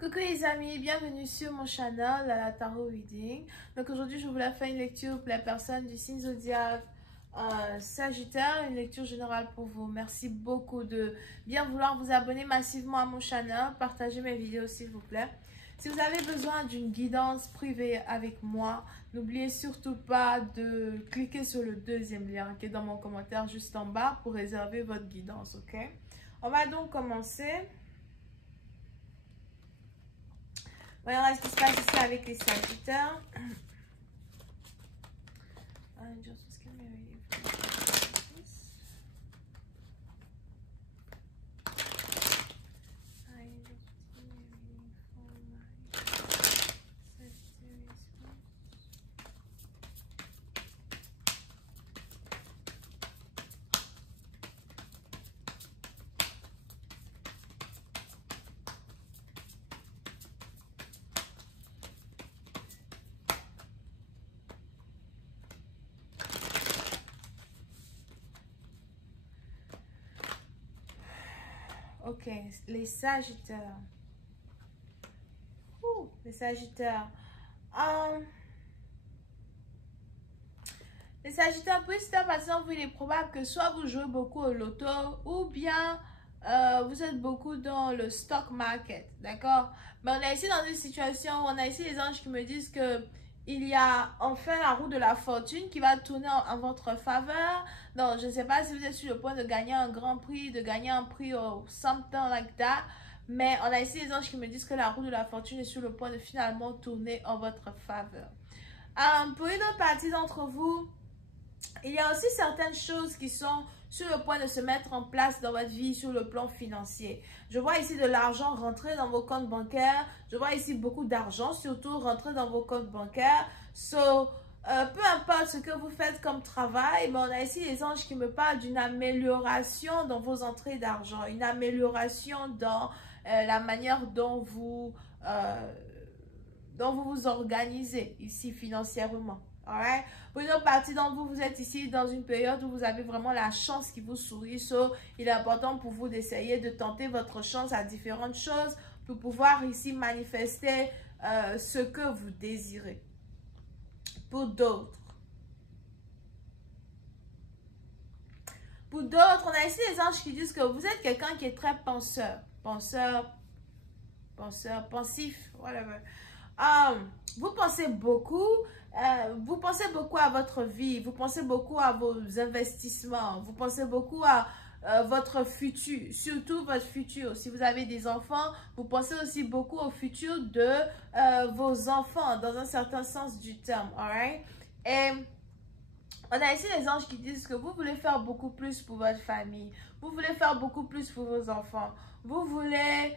Coucou les amis, bienvenue sur mon channel la Tarot Reading. Donc aujourd'hui je voulais faire une lecture pour la personne du signe zodiaque Sagittaire, une lecture générale pour vous. Merci beaucoup de bien vouloir vous abonner massivement à mon channel, partagez mes vidéos s'il vous plaît. Si vous avez besoin d'une guidance privée avec moi, n'oubliez surtout pas de cliquer sur le deuxième lien qui est dans mon commentaire juste en bas pour réserver votre guidance, ok? On va donc commencer. Voyons ce qui se passe ici avec les Sagittaires. Ok, les Sagittaires. Les Sagittaires. Les Sagittaires, pour cette par exemple, il est probable que soit vous jouez beaucoup au loto ou bien vous êtes beaucoup dans le stock market, d'accord? Mais on est ici dans une situation où on a ici les anges qui me disent que il y a enfin la roue de la fortune qui va tourner en votre faveur. Donc, je ne sais pas si vous êtes sur le point de gagner un grand prix, de gagner un prix au something like that. Mais on a ici les anges qui me disent que la roue de la fortune est sur le point de finalement tourner en votre faveur. Pour une autre partie d'entre vous, il y a aussi certaines choses qui sont sur le point de se mettre en place dans votre vie sur le plan financier. Je vois ici de l'argent rentrer dans vos comptes bancaires. Je vois ici beaucoup d'argent surtout rentrer dans vos comptes bancaires. Peu importe ce que vous faites comme travail, mais on a ici les anges qui me parlent d'une amélioration dans vos entrées d'argent. Une amélioration dans la manière dont vous vous organisez ici financièrement. Alright? Pour une autre partie d'entre vous, vous êtes ici dans une période où vous avez vraiment la chance qui vous sourit. Il est important pour vous d'essayer de tenter votre chance à différentes choses pour pouvoir ici manifester ce que vous désirez. Pour d'autres, on a ici les anges qui disent que vous êtes quelqu'un qui est très penseur, pensif, whatever. Vous pensez beaucoup à votre vie, vous pensez beaucoup à vos investissements, vous pensez beaucoup à votre futur, surtout votre futur. Si vous avez des enfants, vous pensez aussi beaucoup au futur de vos enfants, dans un certain sens du terme, alright? Et on a ici les anges qui disent que vous voulez faire beaucoup plus pour votre famille, vous voulez faire beaucoup plus pour vos enfants, vous voulez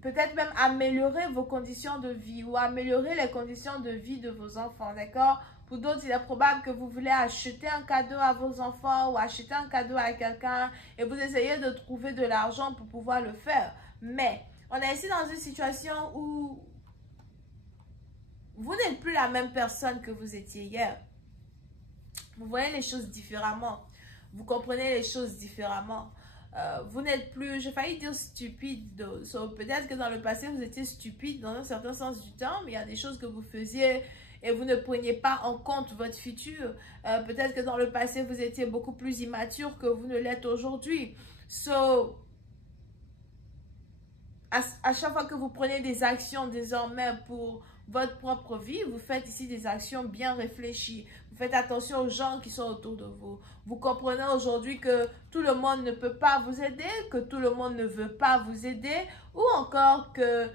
peut-être même améliorer vos conditions de vie ou améliorer les conditions de vie de vos enfants, d'accord? Pour d'autres, il est probable que vous voulez acheter un cadeau à vos enfants ou acheter un cadeau à quelqu'un et vous essayez de trouver de l'argent pour pouvoir le faire. Mais on est ici dans une situation où vous n'êtes plus la même personne que vous étiez hier. Vous voyez les choses différemment. Vous comprenez les choses différemment. Vous n'êtes plus, j'ai failli dire stupide. Peut-être que dans le passé, vous étiez stupide dans un certain sens du temps, mais il y a des choses que vous faisiez et vous ne preniez pas en compte votre futur. Peut-être que dans le passé, vous étiez beaucoup plus immature que vous ne l'êtes aujourd'hui. À chaque fois que vous prenez des actions désormais pour votre propre vie, vous faites ici des actions bien réfléchies. Vous faites attention aux gens qui sont autour de vous. Vous comprenez aujourd'hui que tout le monde ne peut pas vous aider, que tout le monde ne veut pas vous aider, ou encore que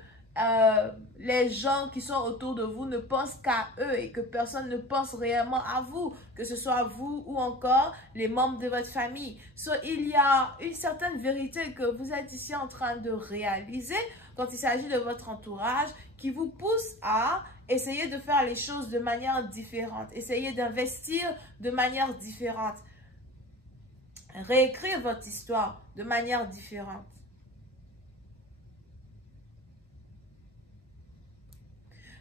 les gens qui sont autour de vous ne pensent qu'à eux et que personne ne pense réellement à vous, que ce soit vous ou encore les membres de votre famille. Il y a une certaine vérité que vous êtes ici en train de réaliser quand il s'agit de votre entourage qui vous pousse à essayer de faire les choses de manière différente, essayer d'investir de manière différente, réécrire votre histoire de manière différente.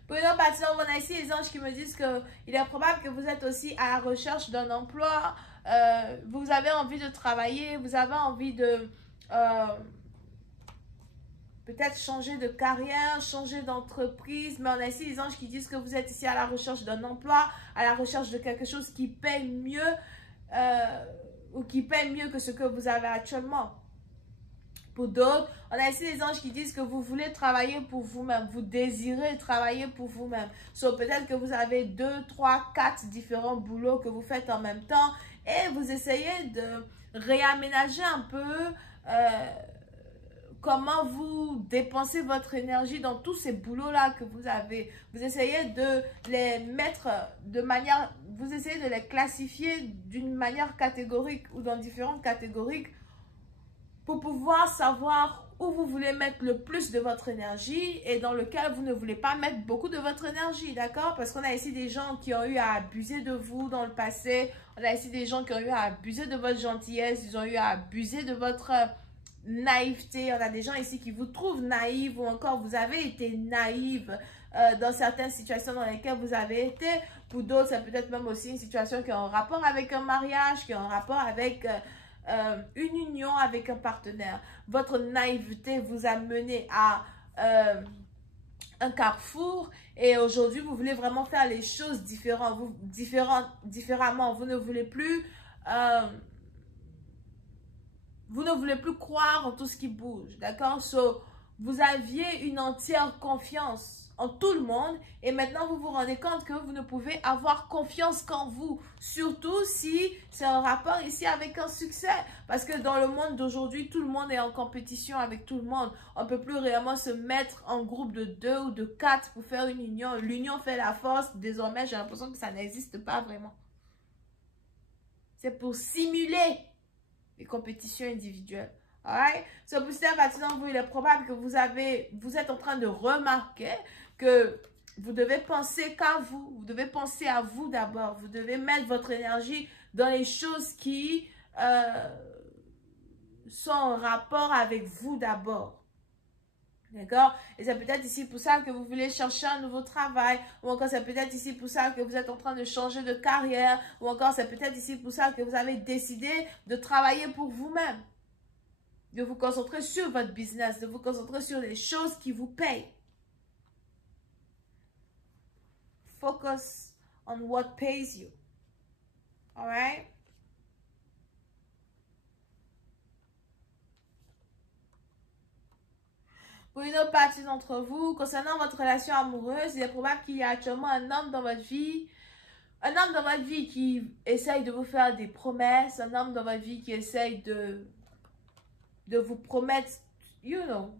Pour une autre partie, on a ici les anges qui me disent qu'il est probable que vous êtes aussi à la recherche d'un emploi, vous avez envie de travailler, vous avez envie de peut-être changer de carrière, changer d'entreprise. Mais on a ici les anges qui disent que vous êtes ici à la recherche d'un emploi, à la recherche de quelque chose qui paye mieux ou qui paye mieux que ce que vous avez actuellement. Pour d'autres, on a ici les anges qui disent que vous voulez travailler pour vous-même. Vous désirez travailler pour vous-même. So, peut-être que vous avez 2, 3, 4 différents boulots que vous faites en même temps et vous essayez de réaménager un peu comment vous dépensez votre énergie dans tous ces boulots-là que vous avez. Vous essayez de les mettre de manière, vous essayez de les classifier d'une manière catégorique ou dans différentes catégories pour pouvoir savoir où vous voulez mettre le plus de votre énergie et dans lequel vous ne voulez pas mettre beaucoup de votre énergie, d'accord? Parce qu'on a ici des gens qui ont eu à abuser de vous dans le passé, on a ici des gens qui ont eu à abuser de votre gentillesse, ils ont eu à abuser de votre naïveté, on a des gens ici qui vous trouvent naïve ou encore vous avez été naïve dans certaines situations dans lesquelles vous avez été. Pour d'autres, c'est peut-être même aussi une situation qui a un rapport avec un mariage, qui a un rapport avec une union avec un partenaire. Votre naïveté vous a mené à un carrefour et aujourd'hui vous voulez vraiment faire les choses différemment. Vous ne voulez plus croire en tout ce qui bouge, d'accord? So, vous aviez une entière confiance en tout le monde et maintenant vous vous rendez compte que vous ne pouvez avoir confiance qu'en vous, surtout si c'est un rapport ici avec un succès, parce que dans le monde d'aujourd'hui, tout le monde est en compétition avec tout le monde. On ne peut plus réellement se mettre en groupe de 2 ou de 4 pour faire une union. L'union fait la force. Désormais, j'ai l'impression que ça n'existe pas vraiment. C'est pour simuler les compétitions individuelles. Alright? So, pour cette maintenant, vous, il est probable que vous êtes en train de remarquer que vous devez penser qu'à vous. Vous devez penser à vous d'abord. Vous devez mettre votre énergie dans les choses qui sont en rapport avec vous d'abord. D'accord? Et c'est peut-être ici pour ça que vous voulez chercher un nouveau travail. Ou encore c'est peut-être ici pour ça que vous êtes en train de changer de carrière. Ou encore c'est peut-être ici pour ça que vous avez décidé de travailler pour vous-même. De vous concentrer sur votre business. De vous concentrer sur les choses qui vous payent. Focus on what pays you. Alright? Pour une autre partie d'entre vous, concernant votre relation amoureuse, il est probable qu'il y a actuellement un homme dans votre vie. Un homme dans votre vie qui essaye de vous faire des promesses. Un homme dans votre vie qui essaye de vous promettre, you know,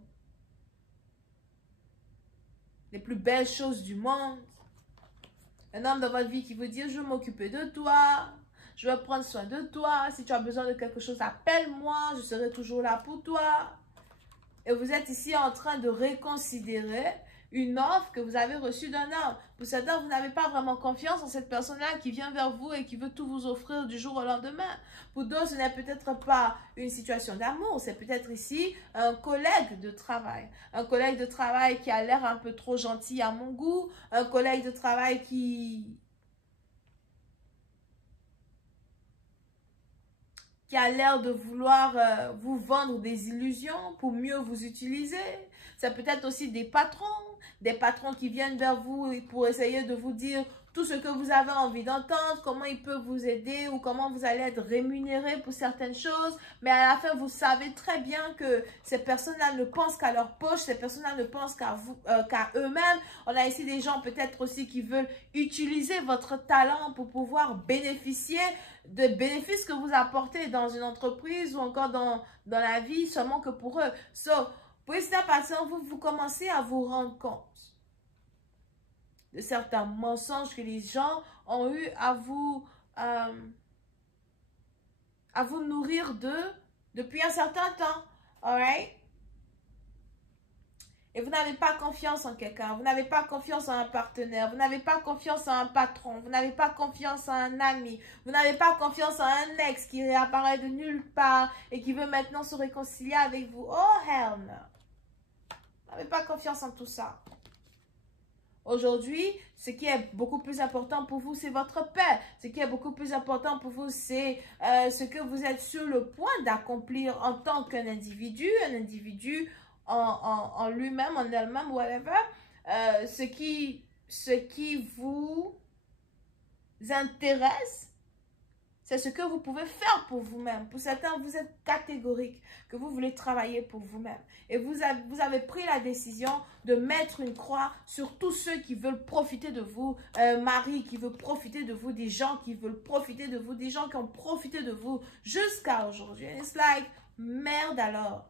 les plus belles choses du monde. Un homme dans votre vie qui vous dit, je vais m'occuper de toi. Je vais prendre soin de toi. Si tu as besoin de quelque chose, appelle-moi. Je serai toujours là pour toi. Et vous êtes ici en train de reconsidérer une offre que vous avez reçue d'un homme. Pour certains, vous n'avez pas vraiment confiance en cette personne-là qui vient vers vous et qui veut tout vous offrir du jour au lendemain. Pour d'autres, ce n'est peut-être pas une situation d'amour. C'est peut-être ici un collègue de travail. Un collègue de travail qui a l'air un peu trop gentil à mon goût. Un collègue de travail qui a l'air de vouloir vous vendre des illusions pour mieux vous utiliser. C'est peut-être aussi des patrons qui viennent vers vous pour essayer de vous dire tout ce que vous avez envie d'entendre, comment ils peuvent vous aider ou comment vous allez être rémunéré pour certaines choses. Mais à la fin, vous savez très bien que ces personnes-là ne pensent qu'à leur poche, ces personnes-là ne pensent qu'à eux-mêmes. On a ici des gens peut-être aussi qui veulent utiliser votre talent pour pouvoir bénéficier de bénéfices que vous apportez dans une entreprise ou encore dans la vie seulement que pour eux. So, pour cette patient, vous commencez à vous rendre compte de certains mensonges que les gens ont eu à vous nourrir depuis un certain temps. Alright? Et vous n'avez pas confiance en quelqu'un, vous n'avez pas confiance en un partenaire, vous n'avez pas confiance en un patron, vous n'avez pas confiance en un ami, vous n'avez pas confiance en un ex qui réapparaît de nulle part et qui veut maintenant se réconcilier avec vous. Oh hell no! Vous n'avez pas confiance en tout ça. Aujourd'hui, ce qui est beaucoup plus important pour vous, c'est votre paix. Ce qui est beaucoup plus important pour vous, c'est ce que vous êtes sur le point d'accomplir en tant qu'un individu. Un individu en lui-même, en elle-même, whatever, ce qui vous intéresse, c'est ce que vous pouvez faire pour vous-même. Pour certains, vous êtes catégorique, que vous voulez travailler pour vous-même. Et vous avez pris la décision de mettre une croix sur tous ceux qui veulent profiter de vous. Marie qui veut profiter de vous, des gens qui veulent profiter de vous, des gens qui ont profité de vous jusqu'à aujourd'hui. It's like, merde alors.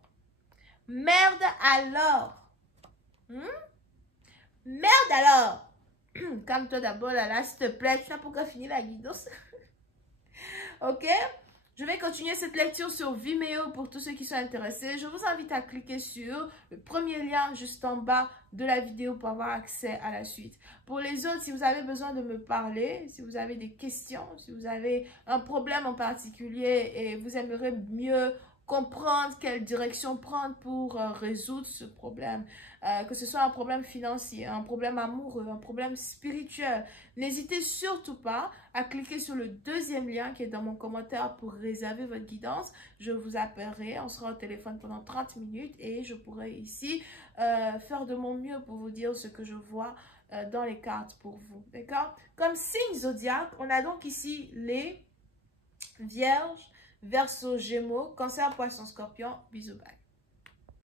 Merde alors. Merde alors. Calme-toi d'abord là, s'il te plaît. Tu n'as pas encore fini la guidance. Ok, je vais continuer cette lecture sur Vimeo pour tous ceux qui sont intéressés. Je vous invite à cliquer sur le premier lien juste en bas de la vidéo pour avoir accès à la suite. Pour les autres, si vous avez besoin de me parler, si vous avez des questions, si vous avez un problème en particulier et vous aimeriez mieux comprendre quelle direction prendre pour résoudre ce problème, que ce soit un problème financier, un problème amoureux, un problème spirituel, n'hésitez surtout pas à cliquer sur le deuxième lien qui est dans mon commentaire pour réserver votre guidance. Je vous appellerai, on sera au téléphone pendant 30 minutes et je pourrai ici faire de mon mieux pour vous dire ce que je vois dans les cartes pour vous, d'accord? Comme signe zodiaque, on a donc ici les Vierges, Verseau, Gémeaux, Cancer, Poisson, Scorpion. Bisous, bye.